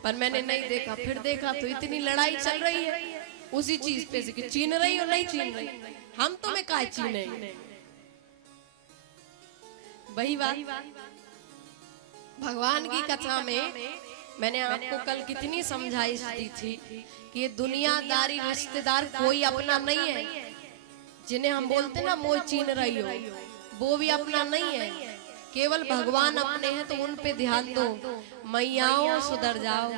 पर मैंने नहीं देखा। फिर देखा तो इतनी लड़ाई चल रही है उसी चीज पे से कि चीन रही और नहीं चीन रही। हम तुम्हें काहे चीने? वही बात भगवान की कथा में मैंने आपको कल कितनी समझाइश दी थी कि ये दुनियादारी रिश्तेदार कोई अपना नहीं है। जिन्हें हम बोलते ना मोह चीन रही हो, वो भी अपना नहीं है। केवल भगवान अपने हैं, तो उन पे ध्यान दो। मैयाओं सुधर जाओ।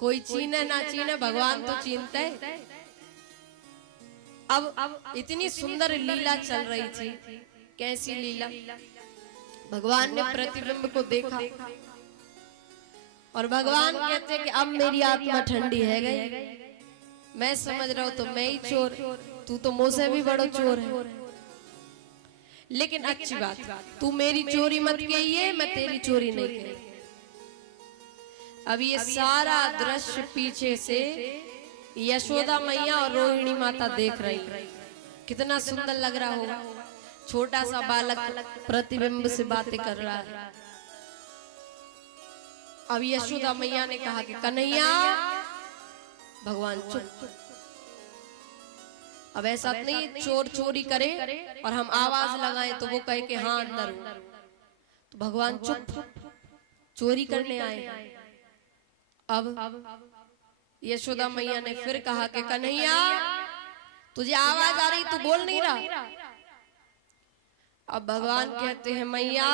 कोई चीने ना चीने, भगवान तो चीनते हैं। अब इतनी सुंदर लीला चल रही थी। कैसी लीला? भगवान ने प्रतिबिंब को देखा और भगवान कहते कि अब मेरी आत्मा ठंडी है गई। मैं समझ रहा हूं तो मैं ही चोर, तू तो मुझसे भी बड़ो चोर है। लेकिन अच्छी बात, तू मेरी चोरी मत कहिए, मैं तेरी चोरी नहीं कही। अब ये सारा दृश्य पीछे से यशोदा मैया और रोहिणी माता देख रही। कितना सुंदर लग रहा होगा। छोटा सा बालक प्रतिबिंब से बातें कर रहा है। अब यशोदा मैया ने कहा कि कन्हैया। भगवान चुप। अब ऐसा नहीं चोर चोरी करे और हम आवाज लगाएं तो वो कहे कि हाँ अंदर हूं, तो भगवान चुप, चोरी करने आए। अब यशोदा मैया ने फिर कहा कि कन्हैया तुझे आवाज आ रही, तू बोल नहीं रहा। अब भगवान कहते हैं मैया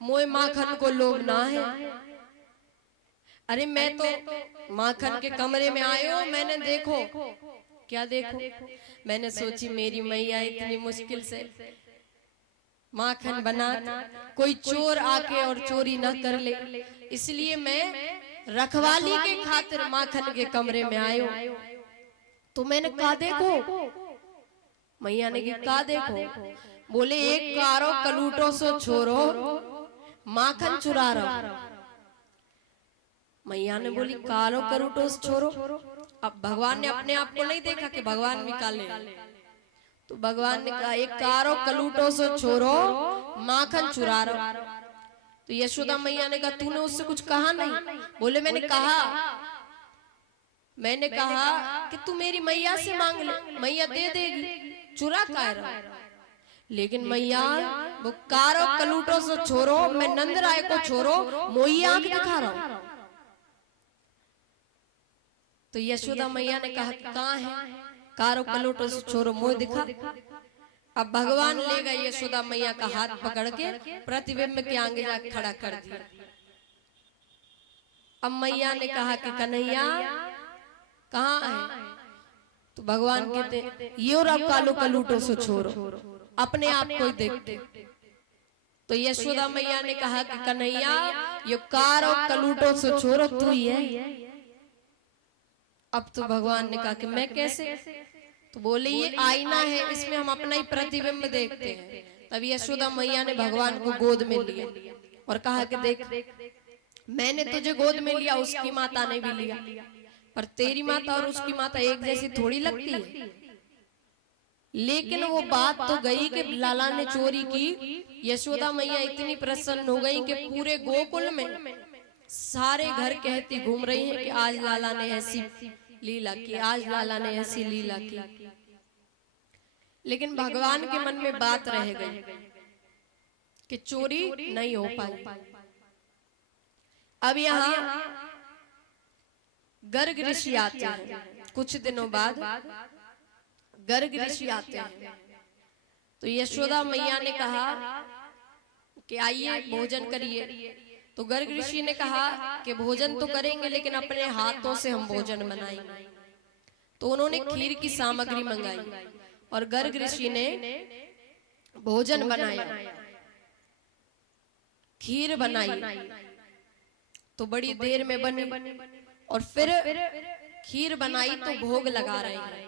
मोए माखन को लोभ ना है। अरे मैं तो माखन के कमरे में आयो, मैंने देखो क्या देखो, मैंने सोची मेरी मैया इतनी मुश्किल से माखन बना, कोई चोर आके और चोरी ना कर ले, इसलिए मैं रखवाली के खातिर माखन के कमरे में आयो। तो मैंने कहा देखो, मैया ने कहा देखो, बोले एक कारो कलूटो सो छोरो माखन चुरा रहा। मैया ने बोली कारो कलूटो से छोरो। अब भगवान ने अपने आप को नहीं देखा कि भगवान निकाले, तो भगवान ने कहा एक कारो कलूटो से छोरो माखन चुरा रहा। तो यशोदा मैया ने कहा तूने उससे कुछ कहा नहीं? बोले मैंने कहा कि तू मेरी मैया से मांग ले, मैया दे देगी, चुरा का रहा। लेकिन मैया वो कारो कलूटो से छोरो, मैं नंद राय को छोरो मोई आंख दिखा रहा हूं। तो यशोदा मैया ने कहा कहाँ है? कारो कलूटो से छोरो मोह दिखा। अब भगवान ले गए यशोदा मैया का हाथ पकड़ के प्रतिबिंब के आगे जाकर खड़ा कर दिया। अब मैया ने कहा कि कन्हैया कहाँ है? तो भगवान कहते ये रब कालो कलूटो से छोरो, अपने आप को देखते। तो यशोदा मैया ने कहा कि कन्हैया ये कारो कलूटो से छोरो तू ही है। अब तो भगवान ने कहा कि मैं कैसे? तो बोले ये आईना है, इसमें हम अपना ही प्रतिबिंब देखते हैं। तब यशोदा मैया ने भगवान को गोद में लिया और कहा कि देख मैंने तुझे गोद में लिया, उसकी माता ने भी लिया, पर तेरी माता और उसकी माता एक जैसी थोड़ी लगती है। लेकिन वो बात तो गई कि लाला ने चोरी की। यशोदा मैया इतनी प्रसन्न हो गई कि पूरे गोकुल में सारे घर कहती घूम रही हैं कि आज लाला ने ऐसी लीला की, आज लाला ने ऐसी लीला की। लेकिन भगवान के मन में बात रह गई कि चोरी नहीं हो पाई। अब यहाँ गर्ग ऋषि आते हैं, कुछ दिनों बाद गर्ग ऋषि आते हैं। तो यशोदा मैया ने कहा कि आइए भोजन करिए। तो गर्ग ऋषि ने कहा कि भोजन तो करेंगे लेकिन अपने हाथों से हम भोजन बनाएंगे। तो उन्होंने खीर की सामग्री मंगाई और गर्ग ऋषि ने भोजन बनाया, खीर बनाई। तो बड़ी देर में बनी और फिर खीर बनाई तो भोग लगा रहे हैं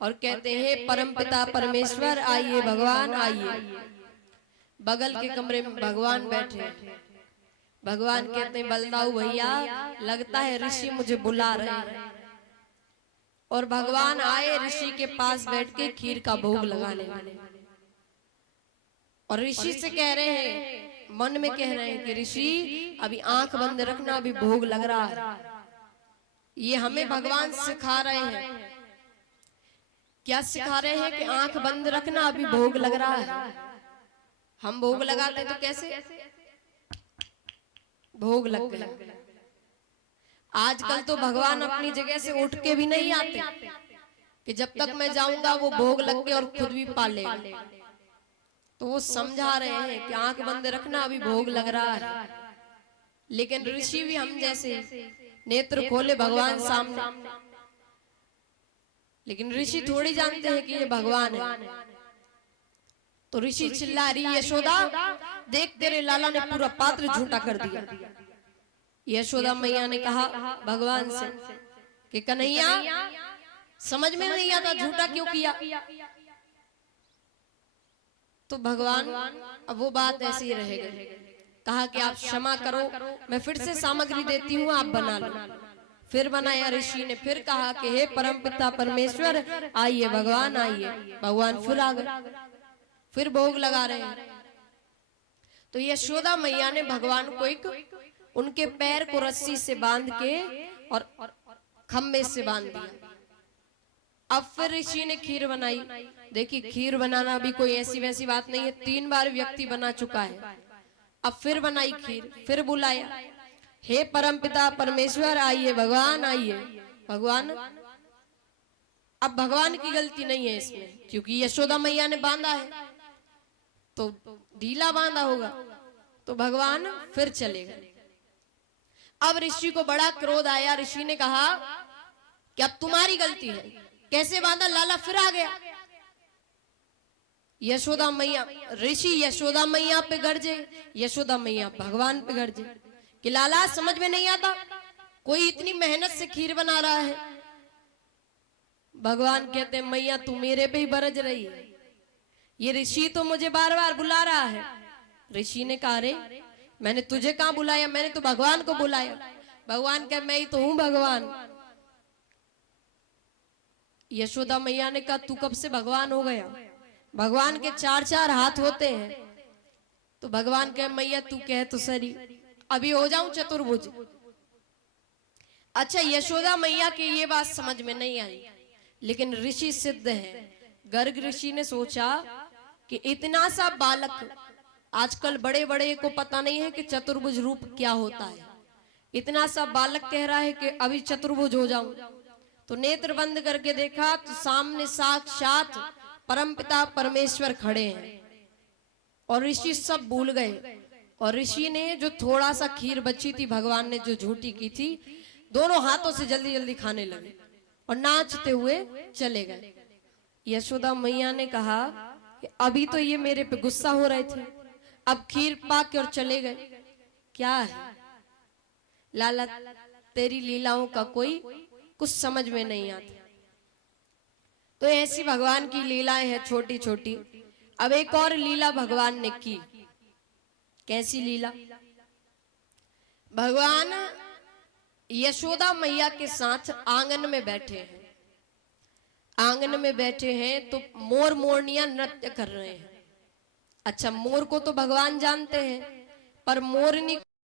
और कहते हैं परमपिता परमेश्वर आइए, भगवान आइए। बगल के कमरे में भगवान बैठे भगवान कहते हैं बलदाऊ भैया, लगता है ऋषि मुझे बुला रहे हैं। और भगवान आए ऋषि के पास बैठ के खीर का भोग लगाने लगे। और ऋषि से कह रहे हैं, मन में कह रहे हैं कि ऋषि अभी आंख बंद रखना, अभी भोग लग रहा है। ये हमें भगवान सिखा रहे हैं। क्या सिखा रहे हैं? कि आंख बंद रखना, अभी भोग लग रहा है। हम भोग लगाते तो कैसे भोग लग गए। आजकल तो भगवान अपनी जगह से उठ के भी नहीं आते कि जब तक मैं जाऊंगा वो भोग लग के और खुद भी पा लेगा। तो वो समझा रहे हैं कि आंख बंद रखना, अभी भोग लग रहा है। लेकिन ऋषि भी हम जैसे नेत्र खोले भगवान सामने, लेकिन ऋषि थोड़ी जानते हैं कि ये भगवान है। तो ऋषि चिल्ला रही, यशोदा देख तेरे लाला ने पूरा पात्र झूठा कर दिया। यशोदा मैया ने कहा भगवान से कि कन्हैया समझ में नहीं आता झूठा क्यों किया। तो भगवान अब वो बात ऐसे ही रहेगी। कहा कि आप क्षमा करो, मैं फिर से सामग्री देती हूँ, आप बना लो। फिर बनाया ऋषि ने। फिर कहा कि हे परमपिता परमेश्वर आइए, भगवान आइए। भगवान फिर आ गए, फिर भोग लगा रहे हैं। तो यशोदा मैया ने भगवान को एक उनके पैर को रस्सी से बांध के और खम्बे से बांध दिया। अब फिर ऋषि ने खीर बनाई। देखिए खीर बनाना भी कोई ऐसी वैसी बात नहीं है, 3 बार व्यक्ति बना चुका है। अब फिर बनाई खीर, फिर बुलाया, हे परमपिता परमेश्वर आइए, भगवान आइए। भगवान, अब भगवान की गलती नहीं है इसमें, क्योंकि यशोदा मैया ने बांधा है तो ढीला बांधा होगा। तो भगवान फिर चले गए। अब ऋषि को बड़ा क्रोध आया। ऋषि ने कहा कि अब तुम्हारी गलती है, कैसे बांधा? लाला फिर आ गया। यशोदा मैया, ऋषि यशोदा मैया पे गरजे, यशोदा मैया भगवान पे गरजे कि लाला समझ में नहीं आता, कोई इतनी मेहनत से खीर बना रहा है। भगवान कहते हैं मैया तू मेरे पे ही बरज रही है, ये ऋषि तो मुझे बार बार बुला रहा है। ऋषि ने कहा रे मैंने तुझे कहां बुलाया, मैंने तो भगवान को बुलाया। भगवान कहे मैं ही तो हूं भगवान। यशोदा मैया ने कहा तू कब से भगवान हो गया? भगवान के 4 हाथ होते हैं। तो भगवान कहे मैया तू कह तो सही, अभी हो जाऊं चतुर्भुज। अच्छा यशोदा मैया की ये बात समझ में नहीं आई, लेकिन ऋषि सिद्ध है। गर्ग ऋषि ने सोचा कि इतना सा बालक, आजकल बड़े बड़े को पता नहीं है कि चतुर्भुज रूप क्या होता है। इतना सा बालक कह रहा है कि अभी चतुर्भुज हो जाऊं। तो नेत्र बंद करके देखा तो सामने साक्षात परमपिता परमेश्वर खड़े हैं। और ऋषि सब भूल गए। और ऋषि ने जो थोड़ा सा खीर बची थी, भगवान ने जो झूठी की थी, दोनों हाथों से जल्दी जल्दी खाने लगे और नाचते हुए चले गए। यशोदा मैया ने कहा कि अभी तो ये मेरे पे गुस्सा हो रहे थे, अब खीर पाक के और चले गए, क्या है लाला तेरी लीलाओं का कोई कुछ समझ में नहीं आता। तो ऐसी भगवान की लीलाएं हैं छोटी छोटी। अब एक और लीला भगवान ने की। कैसी लीला? भगवान यशोदा मैया के साथ आंगन में बैठे हैं। आंगन में बैठे हैं तो मोर मोरनियां नृत्य कर रहे हैं। अच्छा मोर को तो भगवान जानते हैं, पर मोरनी